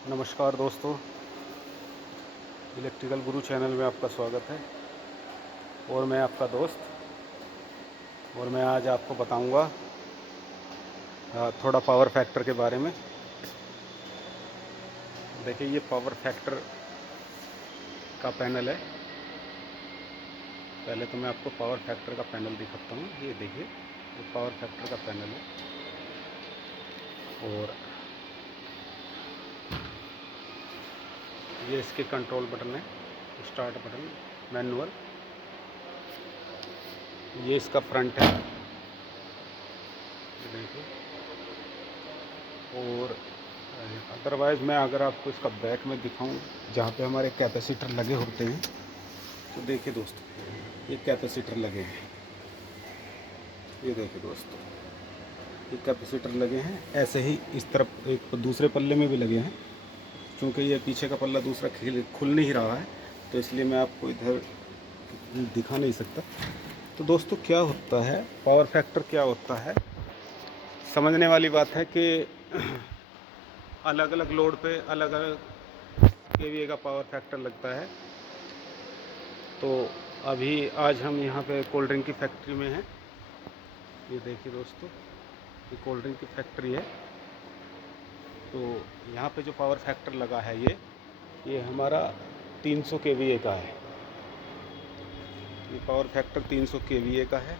नमस्कार दोस्तों, इलेक्ट्रिकल गुरु चैनल में आपका स्वागत है। और मैं आपका दोस्त, और मैं आज आपको बताऊंगा थोड़ा पावर फैक्टर के बारे में। देखिए, ये पावर फैक्टर का पैनल है। पहले तो मैं आपको पावर फैक्टर का पैनल दिखाता हूँ। ये देखिए, ये पावर फैक्टर का पैनल है। और ये इसके कंट्रोल बटन है, स्टार्ट बटन, मैनुअल। ये इसका फ्रंट है, ये देखिए। और अदरवाइज़ मैं अगर आपको इसका बैक में दिखाऊं, जहाँ पे हमारे कैपेसिटर लगे होते हैं, तो देखिए दोस्तों, ये कैपेसिटर लगे हैं। ये देखिए दोस्तों, ये कैपेसिटर लगे हैं। ऐसे ही इस तरफ एक दूसरे पल्ले में भी लगे हैं। क्योंकि ये पीछे का पल्ला दूसरा खुल नहीं रहा है, तो इसलिए मैं आपको इधर दिखा नहीं सकता। तो दोस्तों, क्या होता है पावर फैक्टर, क्या होता है, समझने वाली बात है कि अलग अलग लोड पे अलग अलग केवीए का पावर फैक्टर लगता है। तो अभी आज हम यहाँ पे कोल्ड ड्रिंक की फैक्ट्री में हैं। ये देखिए दोस्तों, ये कोल्ड ड्रिंक की फैक्ट्री है। तो यहाँ पे जो पावर फैक्टर लगा है, ये हमारा 300 केवीए का है। ये पावर फैक्टर 300 केवीए का है।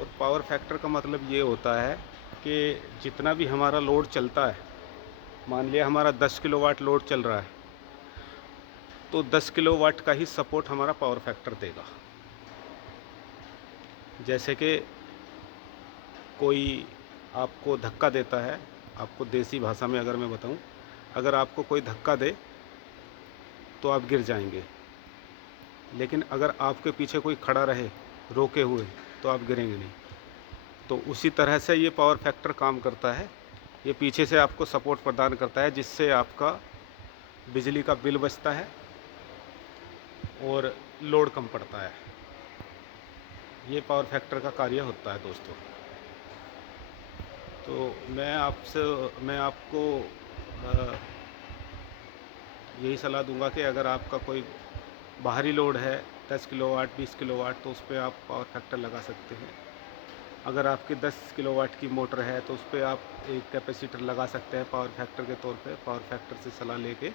और पावर फैक्टर का मतलब ये होता है कि जितना भी हमारा लोड चलता है, मान लिया हमारा 10 किलोवाट लोड चल रहा है, तो 10 किलोवाट का ही सपोर्ट हमारा पावर फैक्टर देगा। जैसे कि कोई आपको धक्का देता है, आपको देसी भाषा में अगर मैं बताऊं, अगर आपको कोई धक्का दे तो आप गिर जाएंगे, लेकिन अगर आपके पीछे कोई खड़ा रहे रोके हुए, तो आप गिरेंगे नहीं। तो उसी तरह से ये पावर फैक्टर काम करता है। ये पीछे से आपको सपोर्ट प्रदान करता है, जिससे आपका बिजली का बिल बचता है और लोड कम पड़ता है। ये पावर फैक्टर का कार्य होता है दोस्तों। तो मैं आपको यही सलाह दूंगा कि अगर आपका कोई बाहरी लोड है 10 किलोवाट 20 किलोवाट, तो उस पर आप पावर फैक्टर लगा सकते हैं। अगर आपकी 10 किलोवाट की मोटर है तो उस पर आप एक कैपेसिटर लगा सकते हैं पावर फैक्टर के तौर पे। पावर फैक्टर से सलाह लेके,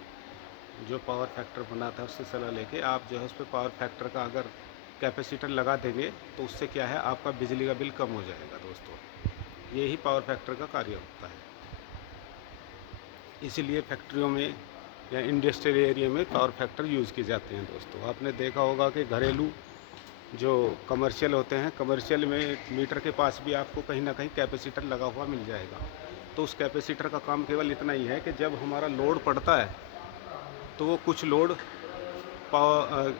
जो पावर फैक्टर बना था उससे सलाह लेके आप जो है उस पर पावर फैक्टर का अगर कैपेसिटर लगा देंगे, तो उससे क्या है, आपका बिजली का बिल कम हो जाएगा दोस्तों। यही पावर फैक्टर का कार्य होता है। इसीलिए फैक्ट्रियों में या इंडस्ट्रियल एरिया में पावर फैक्टर यूज़ किए जाते हैं दोस्तों। आपने देखा होगा कि घरेलू जो कमर्शियल होते हैं, कमर्शियल में मीटर के पास भी आपको कहीं ना कहीं कैपेसिटर लगा हुआ मिल जाएगा। तो उस कैपेसिटर का काम केवल इतना ही है कि जब हमारा लोड पड़ता है, तो वो कुछ लोड पावर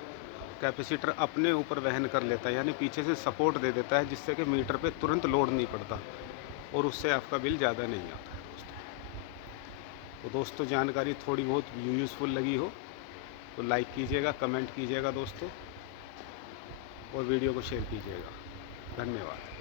कैपेसिटर अपने ऊपर वहन कर लेता है, यानी पीछे से सपोर्ट दे देता है, जिससे कि मीटर पे तुरंत लोड नहीं पड़ता और उससे आपका बिल ज़्यादा नहीं आता है दोस्तों। तो दोस्तों, जानकारी थोड़ी बहुत यूज़फुल लगी हो तो लाइक कीजिएगा, कमेंट कीजिएगा दोस्तों, और वीडियो को शेयर कीजिएगा। धन्यवाद।